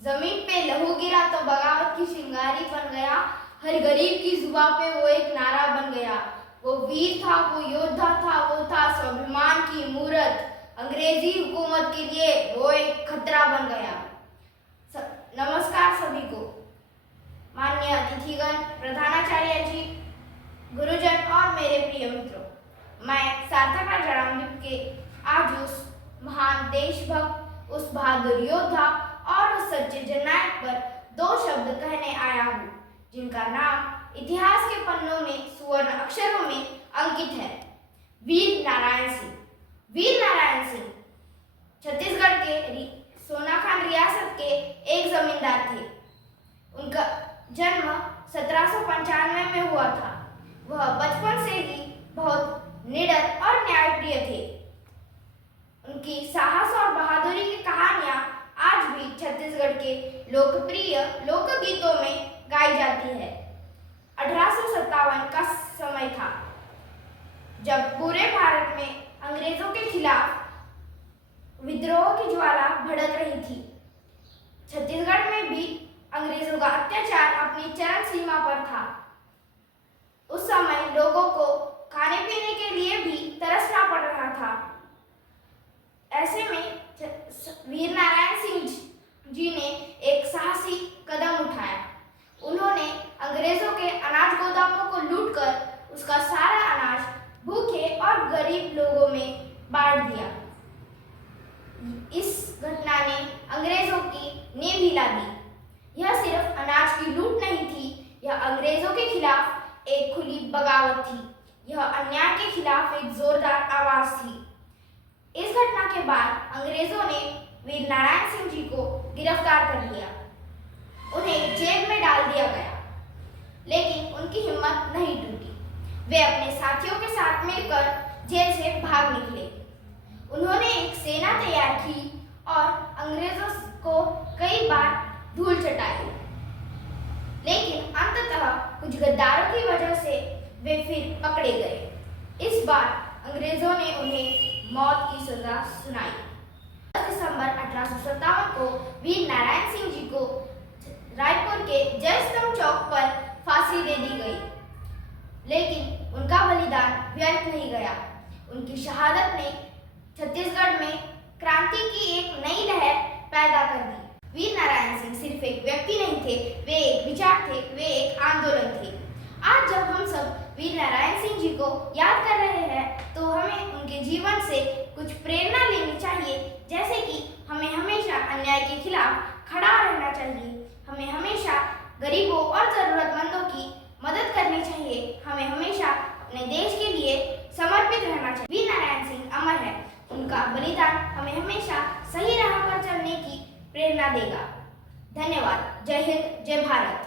जमीन पे लहू गिरा तो बगावत की चिंगारी बन गया। हर गरीब की जुबान पे वो एक नारा बन गया। वो वीर था, वो योद्धा था, वो था स्वाभिमान की मूरत। अंग्रेजी हुकूमत के लिए वो एक खतरा बन गया। नमस्कार सभी को। माननीय अतिथिगण, प्रधानाचार्य जी, गुरुजन और मेरे प्रिय मित्रों, मैं सार्थक राजा रामदीप के आज उस महान देशभक्त, उस बहादुर योद्धा और उस सच्चे जननायक पर दो शब्द कहने आया हूँ, जिनका नाम इतिहास के पन्नों में सुवर्ण अक्षरों में अंकित है। वीर नारायण सिंह। वीर नारायण सिंह छत्तीसगढ़ के सोनाखान रियासत के एक जमींदार थे। उनका जन्म 1795 में हुआ था। वह बचपन से ही बहुत निडर और न्यायप्रिय थे। उनकी साहस और बहादुरी की कहानियां आज भी छत्तीसगढ़ के लोकप्रिय लोकगीतों में गाई जाती है। 1857 का समय था जब पूरे भारत में अंग्रेजों के खिलाफ विद्रोह की ज्वाला भड़क रही थी। छत्तीसगढ़ में भी अंग्रेजों का अत्याचार अपनी चरम सीमा पर था। उस समय लोगों को खाने पीने के लिए भी तरसना पड़ रहा था। ऐसे में वीर नारायण सिंह जी ने एक साहसी कदम उठाया। उन्होंने अंग्रेजों के अनाज गोदामों को लूटकर उसका सारा अनाज भूखे और गरीब लोगों में बांट दिया। इस घटना ने अंग्रेजों की नींव हिला दी। यह सिर्फ अनाज की लूट नहीं थी, यह अंग्रेजों के खिलाफ एक खुली बगावत थी। यह अन्याय के खिलाफ एक जोरदार आवाज थी। इस घटना के बाद अंग्रेजों ने वीर नारायण सिंह जी को गिरफ्तार कर लिया। उन्हें जेल में डाल दिया गया, लेकिन उनकी हिम्मत नहीं टूटी। वे अपने साथियों के साथ मिलकर जेल से भाग निकले। उन्होंने एक सेना तैयार की और अंग्रेजों को कई बार धूल चटाई, लेकिन अंततः कुछ गद्दारों की वजह से वे फिर पकड़े गए। इस बार अंग्रेजों ने उन्हें मौत की सजा सुनाई। 10 दिसंबर 1857 को वीर नारायण सिंह जी को रायपुर के जय स्तंभ चौक पर फांसी दे दी गई, लेकिन उनका बलिदान व्यर्थ नहीं गया। उनकी शहादत ने छत्तीसगढ़ में क्रांति की एक नई लहर पैदा कर दी। वीर नारायण सिंह सिर्फ एक व्यक्ति नहीं थे, वे एक विचार थे, वे एक आंदोलन थे। आज जब हम सब वीर नारायण सिंह जी को याद कर रहे हैं, तो हमें उनके जीवन से कुछ प्रेरणा लेनी चाहिए, जैसे कि हमें हमेशा अन्याय के खिलाफ खड़ा रहना चाहिए, हमें हमेशा गरीबों और जरूरतमंदों की मदद करनी चाहिए, हमें हमेशा अपने देश के लिए समर्पित रहना चाहिए। वीर नारायण सिंह अमर है, उनका बलिदान हमें हमेशा सही राह पर चलने की प्रेरणा देगा। धन्यवाद। जय हिंद, जय भारत।